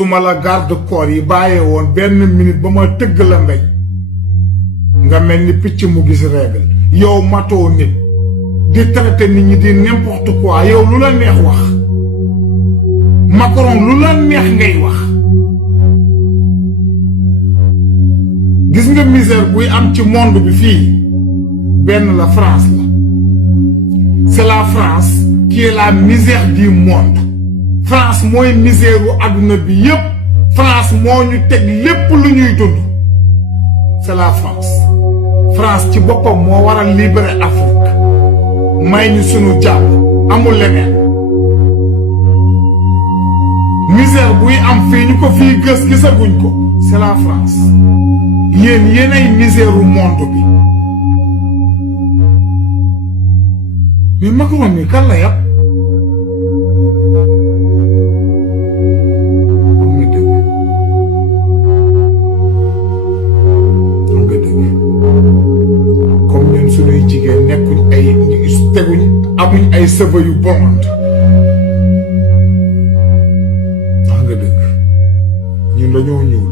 suma la garde corps yi bàyyee woon benn minute ba ma tëgg la mbéj nga mel ni picc mu gis règle yow matoo nit di traité nit ñi di n'importe quoi yow lu la neex wax Macron lu la neex ngay wax gis nga misère buy am ci monde bi fii benn la France la c'est la France qui est la misère du monde France mooy misère u àdduna bi yépp France moo ñu teg lépp lu ñuy dund c'est la France France ci boppam moo war a libérer Afrique may ñu sunu jàmm amul leneen misère buy am fii ñu ko fii gisaguñ ko c'est la France yéenay misère u monde bi mais Macron mi kan la yàpp comme ñun suñuy jigéen nekkuñ ay teguñ amuñ ay cheveux yu blonde wax nga dëgg ñun dañoo ñuul